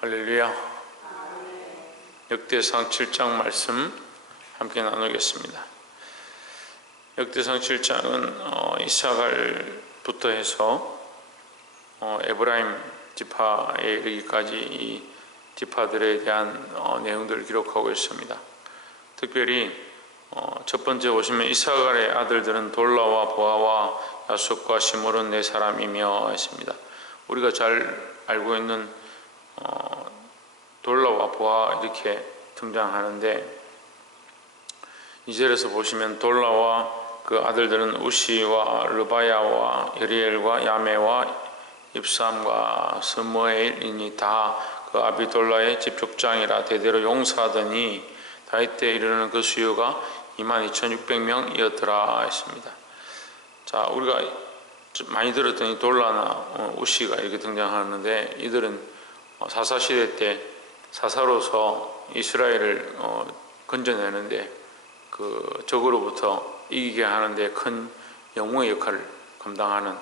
할렐루야. 역대상 7장 말씀 함께 나누겠습니다. 역대상 7장은 이사갈부터 해서 에브라임 지파에 이르기까지 이 지파들에 대한 내용들을 기록하고 있습니다. 특별히 첫 번째 보시면 이사갈의 아들들은 돌라와 보아와 야속과 시므론 네 사람이며 했습니다. 우리가 잘 알고 있는 돌라와 보아 이렇게 등장하는데, 2절에서 보시면 돌라와 그 아들들은 우시와 르바야와 여리엘과 야메와 입삼과 스무엘이니 다 그 아비돌라의 집족장이라 대대로 용사하더니 다윗 때 이르는 그 수요가 22,600명이었더라 했습니다. 자, 우리가 많이 들었던 이 돌라나 우시가 이렇게 등장하는데, 이들은 사사시대 때 사사로서 이스라엘을 건져내는데 그 적으로부터 이기게 하는데 큰 영웅의 역할을 감당하는,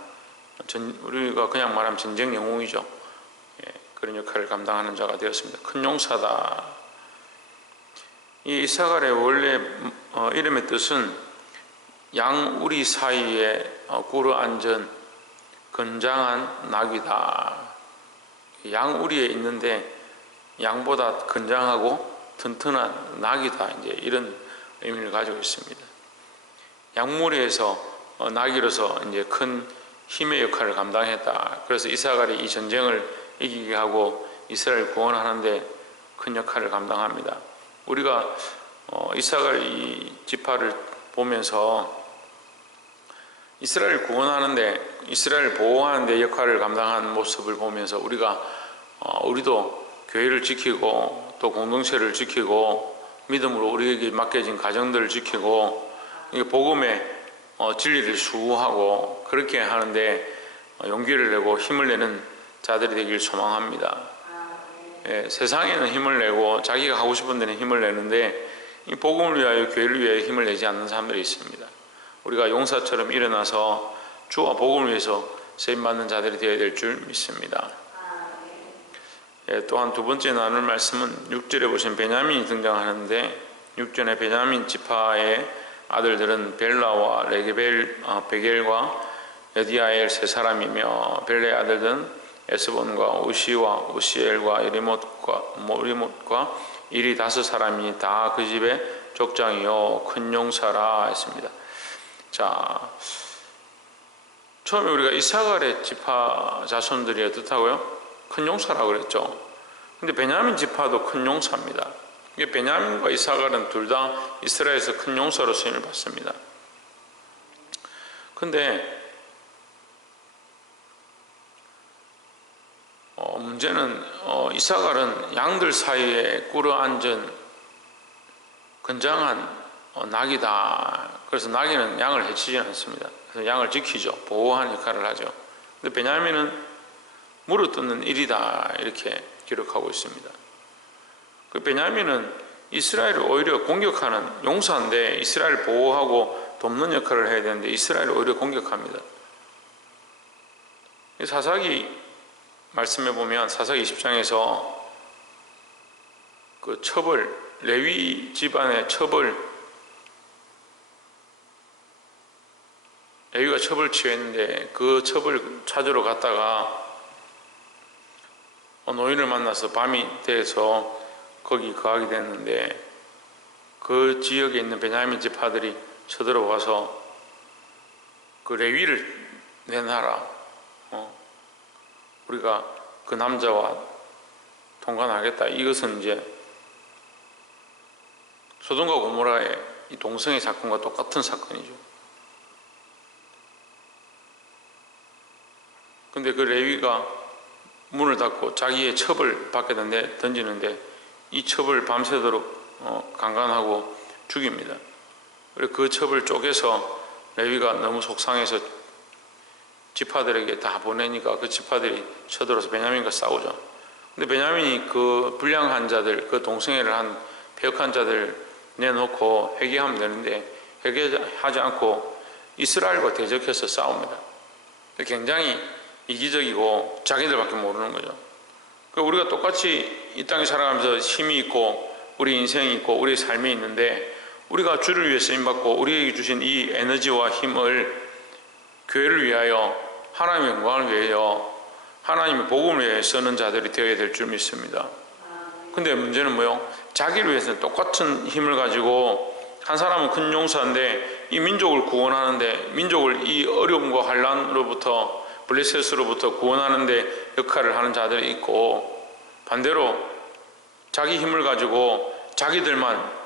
우리가 그냥 말하면 전쟁 영웅이죠. 그런 역할을 감당하는 자가 되었습니다. 큰 용사다. 이 이사갈의 원래 이름의 뜻은 양우리 사이에 꿇어 앉은 건장한 낙이다. 양우리에 있는데 양보다 건장하고 튼튼한 낙이다. 이제 이런 의미를 가지고 있습니다. 양무리에서 낙이로서 이제 큰 힘의 역할을 감당했다. 그래서 이사갈이 이 전쟁을 이기게 하고 이스라엘 구원하는데 큰 역할을 감당합니다. 우리가 이사갈 이 지파를 보면서 이스라엘 구원하는데, 이스라엘 보호하는데 역할을 감당한 모습을 보면서 우리도 교회를 지키고 또 공동체를 지키고 믿음으로 우리에게 맡겨진 가정들을 지키고 복음의 진리를 수호하고 그렇게 하는데 용기를 내고 힘을 내는 자들이 되길 소망합니다. 세상에는 힘을 내고 자기가 하고 싶은 데는 힘을 내는데 이 복음을 위하여 교회를 위하여 힘을 내지 않는 사람들이 있습니다. 우리가 용사처럼 일어나서 주와 복음을 위해서 쓰임받는 자들이 되어야 될 줄 믿습니다. 또한 두 번째 나눌 말씀은 6절에 보시면 베냐민이 등장하는데, 6절에 베냐민 지파의 아들들은 벨라와 베겔과 여디아엘 세 사람이며, 벨레의 아들들은 에스본과 우시와 우시엘과 이리못과 이리 다섯 사람이 다 그 집의 족장이요 큰 용사라 했습니다. 자, 처음에 우리가 이사갈의 지파 자손들이 어떻다고요? 큰 용사라고 그랬죠. 근데 베냐민 지파도 큰 용사입니다. 베냐민과 이사갈은 둘 다 이스라엘에서 큰 용사로 쓰임을 받습니다. 근데 문제는 이사갈은 양들 사이에 꿇어 앉은 건장한 낙이다. 그래서 낙이는 양을 해치지 않습니다. 그래서 양을 지키죠. 보호하는 역할을 하죠. 근데 베냐민은 물어뜯는 일이다. 이렇게 기록하고 있습니다. 그 베냐민은 이스라엘을 오히려 공격하는 용사인데, 이스라엘을 보호하고 돕는 역할을 해야 되는데 이스라엘을 오히려 공격합니다. 사사기 말씀해 보면 사사기 20장에서 그 첩을, 레위 집안의 첩을, 레위가 첩을 취했는데 그 첩을 찾으러 갔다가 노인을 만나서 밤이 돼서 거기 거하게 됐는데, 그 지역에 있는 베냐민 지파들이 쳐들어와서 그 레위를 내놔라. 우리가 그 남자와 통관하겠다. 이것은 이제 소돔과 고모라의 이 동성애 사건과 똑같은 사건이죠. 근데 그 레위가 문을 닫고 자기의 첩을 밖에 던지는데 이 첩을 밤새도록 강간하고 죽입니다. 그리고 그 첩을 쪼개서 레위가 너무 속상해서 지파들에게 다 보내니까 그 지파들이 쳐들어서 베냐민과 싸우죠. 근데 베냐민이 그 불량한 자들, 그 동성애를 한 배역한 자들 내놓고 회개하면 되는데 회개하지 않고 이스라엘과 대적해서 싸웁니다. 굉장히 이기적이고 자기들밖에 모르는 거죠. 우리가 똑같이 이 땅에 살아가면서 힘이 있고 우리 인생이 있고 우리의 삶이 있는데, 우리가 주를 위해 쓰임받고 우리에게 주신 이 에너지와 힘을 교회를 위하여, 하나님의 영광을 위하여, 하나님의 복음을 위해 쓰는 자들이 되어야 될 줄 믿습니다. 근데 문제는 뭐요? 자기를 위해서 똑같은 힘을 가지고, 한 사람은 큰 용사인데 이 민족을 구원하는데, 민족을 이 어려움과 환난으로부터, 블레셋으로부터 구원하는데 역할을 하는 자들이 있고, 반대로 자기 힘을 가지고 자기들만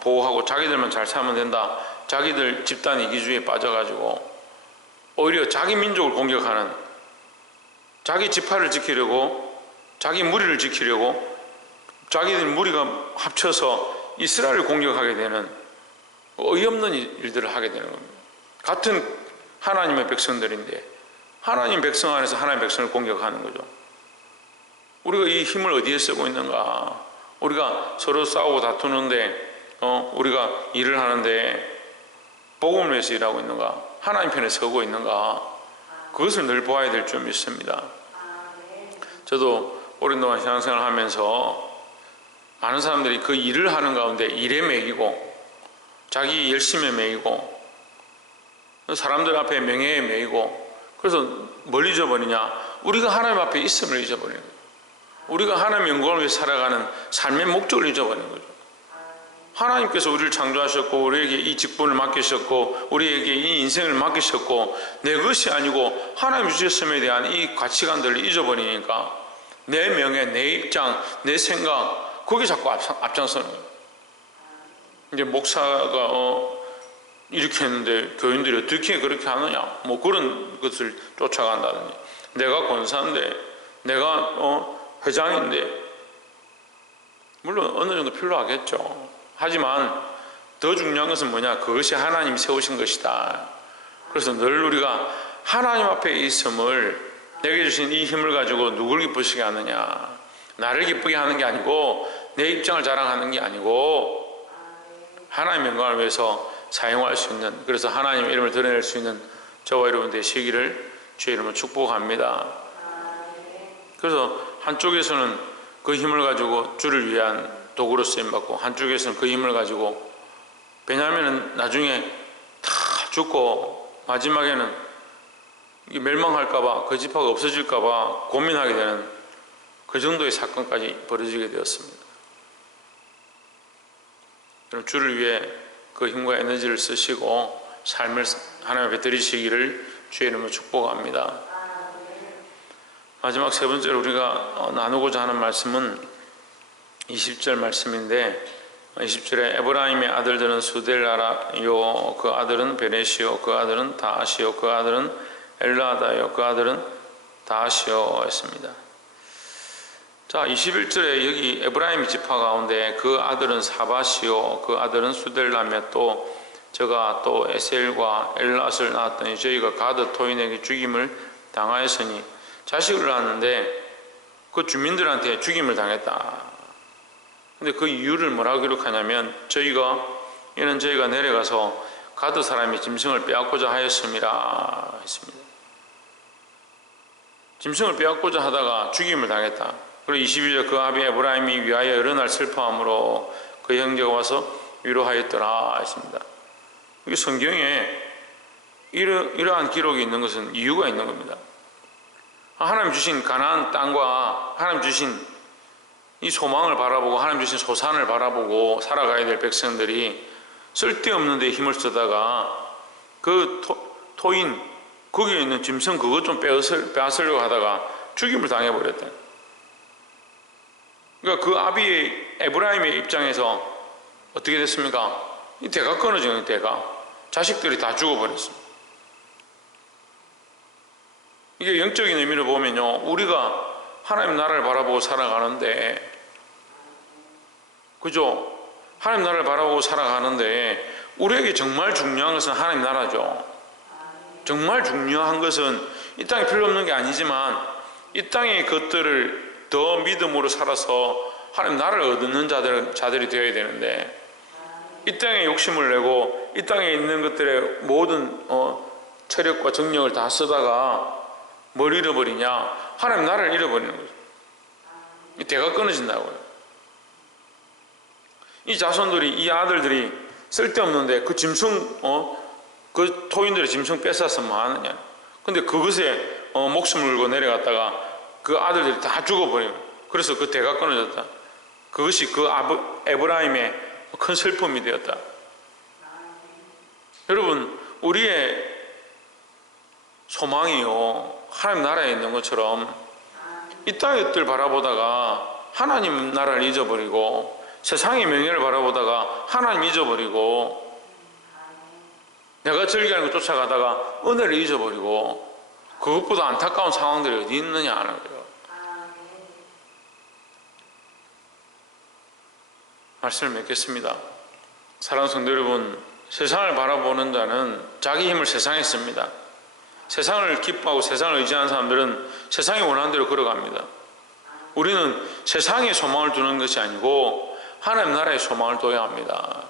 보호하고 자기들만 잘 살면 된다, 자기들 집단 이기주의에 빠져가지고 오히려 자기 민족을 공격하는, 자기 지파를 지키려고, 자기 무리를 지키려고 자기들 무리가 합쳐서 이스라엘을 공격하게 되는 어이없는 일들을 하게 되는 겁니다. 같은 하나님의 백성들인데 하나님 백성 안에서 하나님 백성을 공격하는 거죠. 우리가 이 힘을 어디에 쓰고 있는가? 우리가 서로 싸우고 다투는데 우리가 일을 하는데 복음을 위해서 일하고 있는가? 하나님 편에 서고 있는가? 그것을 늘 보아야 될 줄 믿습니다. 저도 오랜 동안 신앙생활을 하면서 많은 사람들이 그 일을 하는 가운데 일에 매이고 자기 열심에 매이고 사람들 앞에 명예에 매이고, 그래서 뭘 잊어버리냐? 우리가 하나님 앞에 있음을 잊어버리는 거예요. 우리가 하나님의 영광을 위해 살아가는 삶의 목적을 잊어버리는 거죠. 하나님께서 우리를 창조하셨고 우리에게 이 직분을 맡기셨고 우리에게 이 인생을 맡기셨고, 내 것이 아니고 하나님 주셨음에 대한 이 가치관들을 잊어버리니까 내 명예, 내 입장, 내 생각, 거기에 자꾸 앞장서는 거예요. 이제 목사가 이렇게 했는데 교인들이 어떻게 그렇게 하느냐, 뭐 그런 것을 쫓아간다든지, 내가 권사인데, 내가 회장인데, 물론 어느 정도 필요하겠죠. 하지만 더 중요한 것은 뭐냐? 그것이 하나님이 세우신 것이다. 그래서 늘 우리가 하나님 앞에 있음을, 내게 주신 이 힘을 가지고 누굴 기쁘시게 하느냐, 나를 기쁘게 하는 게 아니고 내 입장을 자랑하는 게 아니고 하나님의 영광을 위해서 사용할 수 있는, 그래서 하나님의 이름을 드러낼 수 있는 저와 여러분 되시기를 주의 이름으로 축복합니다. 그래서 한쪽에서는 그 힘을 가지고 주를 위한 도구로 쓰임받고, 한쪽에서는 그 힘을 가지고, 베냐민은 나중에 다 죽고 마지막에는 멸망할까봐, 그 지파가 없어질까봐 고민하게 되는 그 정도의 사건까지 벌어지게 되었습니다. 주를 위해 그 힘과 에너지를 쓰시고 삶을 하나님 앞에 드리시기를 주의 이름으로 축복합니다. 마지막 세 번째로 우리가 나누고자 하는 말씀은 20절 말씀인데, 20절에 에브라임의 아들들은 수델라라요, 그 아들은 베레시요, 그 아들은 다시요, 그 아들은 엘라다요, 그 아들은 다시요 했습니다. 자, 21절에 여기 에브라임 지파 가운데 그 아들은 사바시요, 그 아들은 수델라며, 또 저가 또 에셀과 엘랏을 낳았더니 저희가 가드 토인에게 죽임을 당하였으니, 자식을 낳았는데 그 주민들한테 죽임을 당했다. 근데 그 이유를 뭐라고 기록하냐면, 이는 저희가 내려가서 가드 사람이 짐승을 빼앗고자 하였음이라 했습니다. 짐승을 빼앗고자 하다가 죽임을 당했다. 그리고 22절, 그 아비 에브라임이 위하여 여러 날 슬퍼함으로 그 형제가 와서 위로하였더라 했습니다. 이게 성경에 이러한 기록이 있는 것은 이유가 있는 겁니다. 하나님 주신 가나안 땅과 하나님 주신 이 소망을 바라보고 하나님 주신 소산을 바라보고 살아가야 될 백성들이 쓸데없는 데 힘을 쓰다가 그 토인, 거기에 있는 짐승 그것 좀 빼앗으려고 하다가 죽임을 당해버렸다. 그러니까 그 아비의 에브라임의 입장에서 어떻게 됐습니까? 이 대가 끊어지는 대가, 자식들이 다 죽어버렸습니다. 이게 영적인 의미를 보면요, 우리가 하나님 나라를 바라보고 살아가는데, 그죠? 하나님 나라를 바라보고 살아가는데 우리에게 정말 중요한 것은 하나님 나라죠. 정말 중요한 것은 이 땅에 필요 없는 게 아니지만 이 땅의 것들을 더 믿음으로 살아서 하나님 나라를 얻는 자들이 되어야 되는데, 이 땅에 욕심을 내고 이 땅에 있는 것들의 모든 체력과 정력을 다 쓰다가 뭘 잃어버리냐? 하나님 나라를 잃어버리는 거죠. 이 대가 끊어진다고요. 이 자손들이, 이 아들들이 쓸데없는데 그 짐승, 그 토인들의 짐승 뺏어서 뭐 하느냐. 근데 그것에 목숨을 걸고 내려갔다가 그 아들들이 다 죽어버려요. 그래서 그 대가 끊어졌다. 그것이 그 에브라임의 큰 슬픔이 되었다. 여러분, 우리의 소망이요, 하나님 나라에 있는 것처럼 이 땅의 것들 바라보다가 하나님 나라를 잊어버리고 세상의 명예를 바라보다가 하나님 잊어버리고 내가 즐기는 것 쫓아가다가 은혜를 잊어버리고 그것보다 안타까운 상황들이 어디 있느냐 하는 거예요. 말씀을 맺겠습니다. 사랑하는 성도 여러분, 세상을 바라보는 자는 자기 힘을 세상에 씁니다. 세상을 기뻐하고 세상을 의지하는 사람들은 세상이 원하는 대로 걸어갑니다. 우리는 세상에 소망을 두는 것이 아니고 하나님 나라의 소망을 둬야 합니다.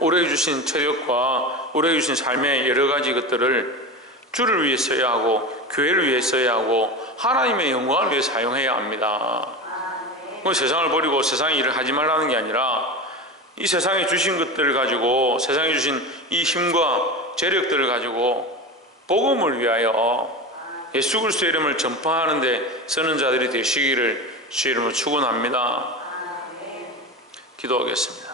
우리에게 주신 체력과 우리에게 주신 삶의 여러 가지 것들을 주를 위해 써야 하고 교회를 위해 써야 하고 하나님의 영광을 위해 사용해야 합니다. 세상을 버리고 세상의 일을 하지 말라는 게 아니라 이 세상에 주신 것들을 가지고 세상에 주신 이 힘과 재력들을 가지고 복음을 위하여 예수 그리스도의 이름을 전파하는 데 쓰는 자들이 되시기를 주의 이름으로 축원합니다. 기도하겠습니다.